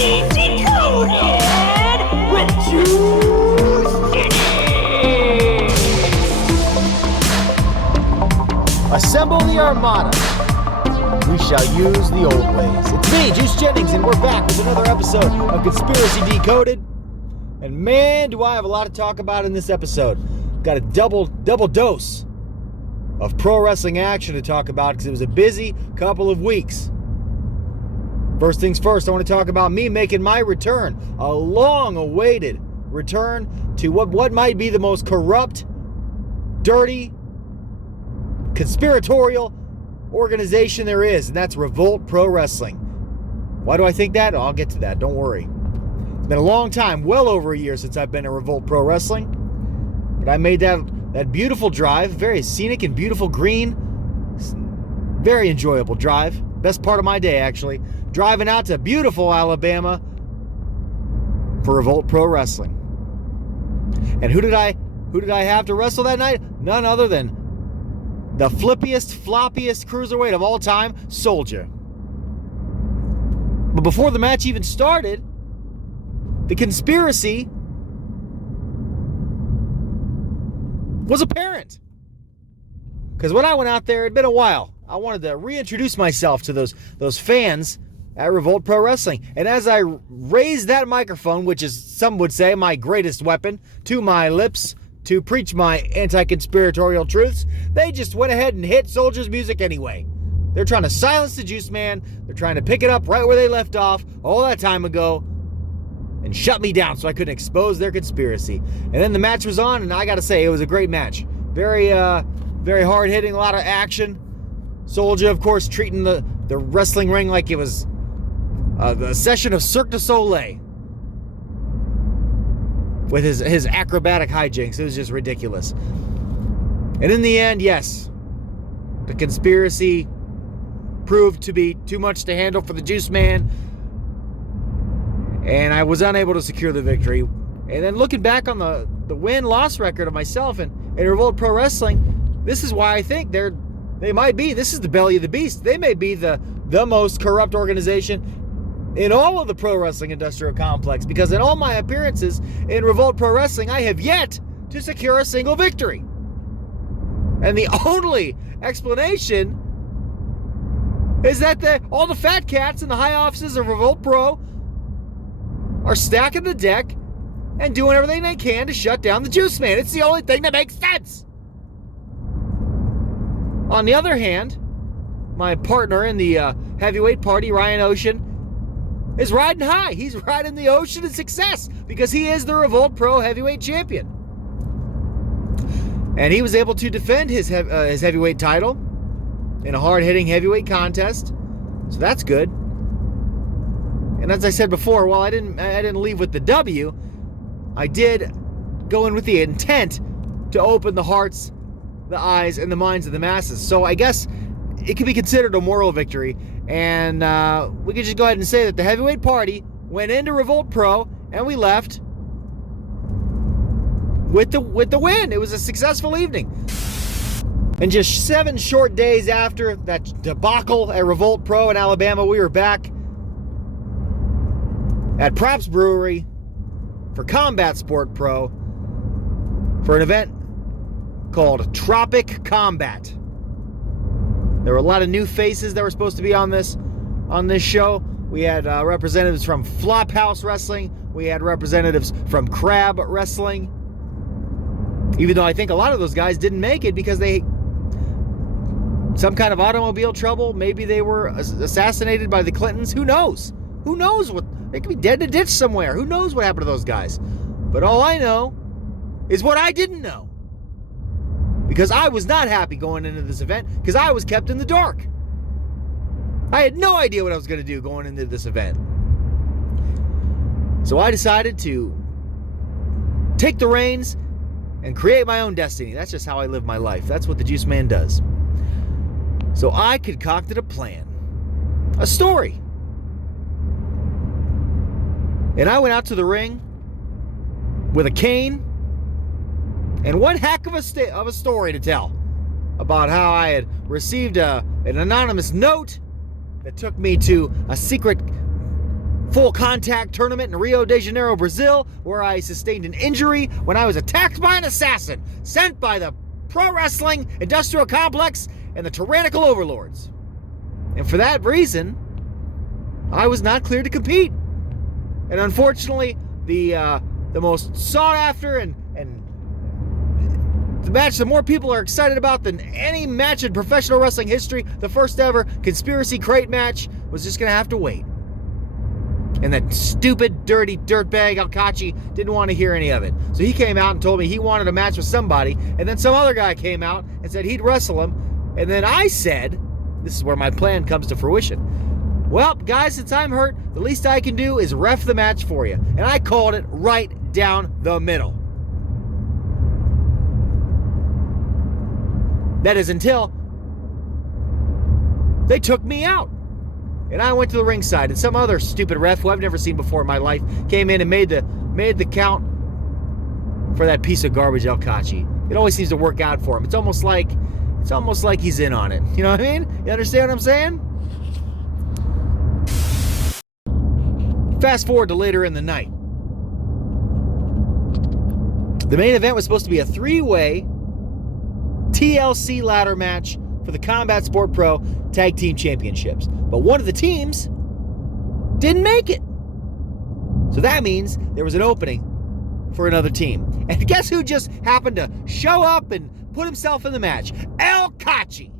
Decoded with Juiceman. Assemble the Armada. We shall use the old ways. It's me, Juice Jennings, and we're back with another episode of Conspiracy Decoded. And man, do I have a lot to talk about in this episode. Got a double dose of pro wrestling action to talk about because it was a busy couple of weeks. First things first, I want to talk about me making my return, a long-awaited return to what might be the most corrupt, dirty, conspiratorial organization there is, and that's Revolt Pro Wrestling. Why do I think that? I'll get to that, don't worry. It's been a long time, well over a year since I've been at Revolt Pro Wrestling, but I made that beautiful drive, very scenic and beautiful green, very enjoyable drive. Best part of my day, actually. Driving out to beautiful Alabama for Revolt Pro Wrestling. And who did I have to wrestle that night? None other than the flippiest, floppiest cruiserweight of all time, Soldier. But before the match even started, the conspiracy was apparent. Because when I went out there, it'd been a while. I wanted to reintroduce myself to those fans at Revolt Pro Wrestling. And as I raised that microphone, which is, some would say, my greatest weapon, to my lips to preach my anti-conspiratorial truths, they just went ahead and hit Soldier's music anyway. They're trying to silence the Juiceman. They're trying to pick it up right where they left off all that time ago and shut me down so I couldn't expose their conspiracy. And then the match was on, and I got to say, it was a great match. Very hard-hitting, a lot of action. Soldier, of course, treating the wrestling ring like it was a session of Cirque du Soleil with his acrobatic hijinks. It was just ridiculous. And in the end, yes, the conspiracy proved to be too much to handle for the Juiceman, and I was unable to secure the victory. And then looking back on the win-loss record of myself and Revolt Pro Wrestling, this is why I think they might be, this is the belly of the beast. They may be the most corrupt organization in all of the pro wrestling industrial complex, because in all my appearances in Revolt Pro Wrestling, I have yet to secure a single victory. And the only explanation is that all the fat cats in the high offices of Revolt Pro are stacking the deck and doing everything they can to shut down the Juiceman. It's the only thing that makes sense. On the other hand, my partner in the heavyweight party, Ryan Ocean, is riding high. He's riding the ocean of success because he is the Revolt Pro heavyweight champion. And he was able to defend his heavyweight title in a hard-hitting heavyweight contest. So that's good. And as I said before, while I didn't leave with the W, I did go in with the intent to open the hearts, the eyes, and the minds of the masses. So I guess it could be considered a moral victory, and we could just go ahead and say that the heavyweight party went into Revolt Pro, and we left with the win. It was a successful evening. And just 7 short days after that debacle at Revolt Pro in Alabama, we were back at Props Brewery for Combat Sport Pro for an event called Tropic Combat. There were a lot of new faces that were supposed to be on this show. We had representatives from Flophouse Wrestling. We had representatives from Crab Wrestling. Even though I think a lot of those guys didn't make it because some kind of automobile trouble. Maybe they were assassinated by the Clintons. Who knows? Who knows what? They could be dead in a ditch somewhere. Who knows what happened to those guys? But all I know is what I didn't know. Because I was not happy going into this event because I was kept in the dark. I had no idea what I was going to do going into this event. So I decided to take the reins and create my own destiny. That's just how I live my life. That's what the Juiceman does. So I concocted a plan, a story. And I went out to the ring with a cane and one heck of a story to tell about how I had received an anonymous note that took me to a secret full contact tournament in Rio de Janeiro, Brazil, where I sustained an injury when I was attacked by an assassin sent by the pro wrestling industrial complex and the tyrannical overlords. And for that reason, I was not cleared to compete. And unfortunately, the most sought after and the match that more people are excited about than any match in professional wrestling history, the first ever Conspiracy Crate match, was just going to have to wait. And that stupid, dirty dirtbag Cachi didn't want to hear any of it. So he came out and told me he wanted a match with somebody, and then some other guy came out and said he'd wrestle him, and then I said, this is where my plan comes to fruition. Well, guys, since I'm hurt, the least I can do is ref the match for you. And I called it right down the middle. That is until they took me out. And I went to the ringside, and some other stupid ref who I've never seen before in my life came in and made the count for that piece of garbage Cachi. It always seems to work out for him. It's almost like he's in on it. You know what I mean? You understand what I'm saying? Fast forward to later in the night. The main event was supposed to be a 3-way TLC ladder match for the Combat Sport Pro Tag Team Championships. But one of the teams didn't make it. So that means there was an opening for another team. And guess who just happened to show up and put himself in the match? Cachi.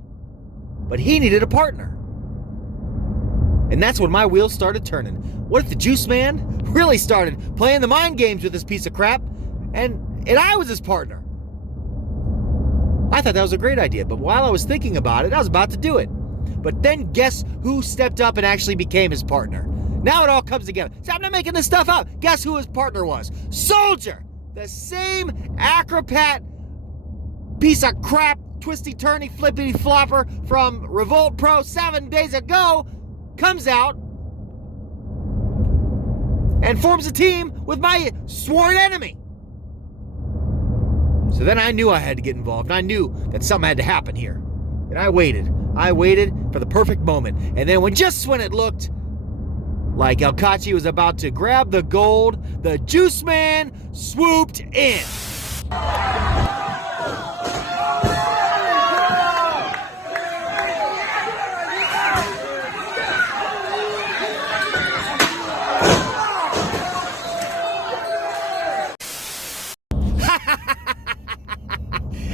But he needed a partner. And that's when my wheels started turning. What if the Juiceman really started playing the mind games with this piece of crap and I was his partner? I thought that was a great idea, but while I was thinking about it, I was about to do it. But then guess who stepped up and actually became his partner? Now it all comes together. See, I'm not making this stuff up. Guess who his partner was? Soldier! The same acrobat piece of crap, twisty-turny, flippity-flopper from Revolt Pro 7 days ago comes out and forms a team with my sworn enemy. So then I knew I had to get involved, and I knew that something had to happen here. And I waited. I waited for the perfect moment. And then just when it looked like Cachi was about to grab the gold, the Juiceman swooped in.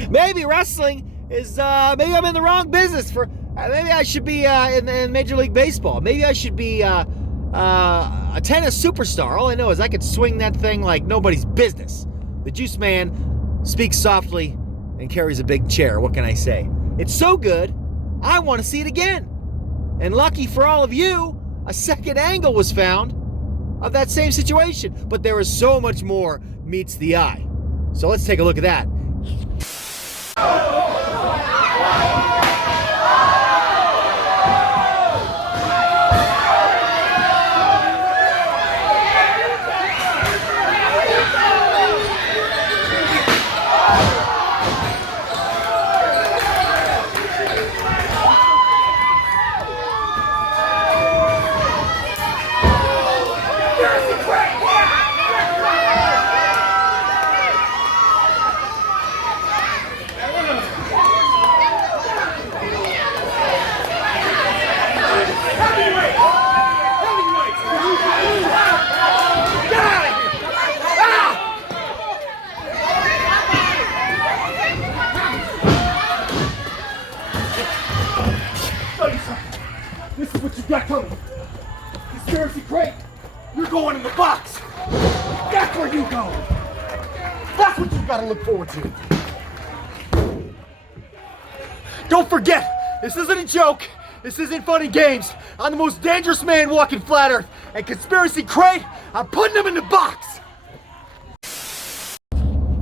Maybe wrestling is, maybe I'm in the wrong business for, maybe I should be in Major League Baseball. Maybe I should be a tennis superstar. All I know is I could swing that thing like nobody's business. The Juiceman speaks softly and carries a big chair. What can I say? It's so good, I want to see it again. And lucky for all of you, a second angle was found of that same situation. But there is so much more meets the eye. So let's take a look at that. This is what you got coming. Conspiracy Crate, you're going in the box. That's where you go. That's what you gotta look forward to. Don't forget, this isn't a joke. This isn't fun and games. I'm the most dangerous man walking flat earth. And Conspiracy Crate, I'm putting him in the box.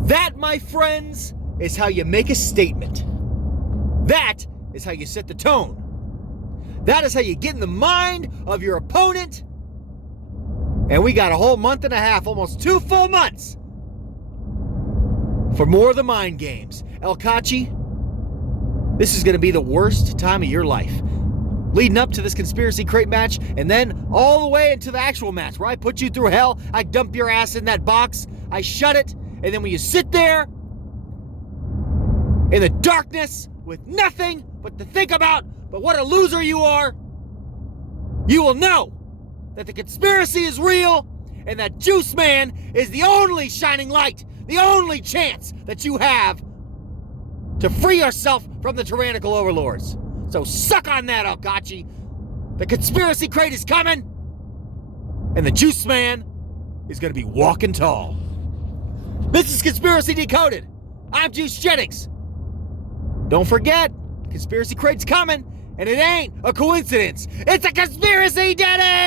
That, my friends, is how you make a statement. That is how you set the tone. That is how you get in the mind of your opponent. And we got a whole month and a half, almost 2 full months, for more of the mind games. Cachi, this is going to be the worst time of your life. leading up to this conspiracy crate match, and then all the way into the actual match where I put you through hell, I dump your ass in that box, I shut it, and then when you sit there in the darkness with nothing but to think about but what a loser you are, you will know that the conspiracy is real and that Juiceman is the only shining light, the only chance that you have to free yourself from the tyrannical overlords. So suck on that, Cachi. The conspiracy crate is coming, and the Juiceman is going to be walking tall. This is Conspiracy Decoded. I'm Juice Jennings. Don't forget, conspiracy crate's coming, and it ain't a coincidence. It's a conspiracy, Daddy!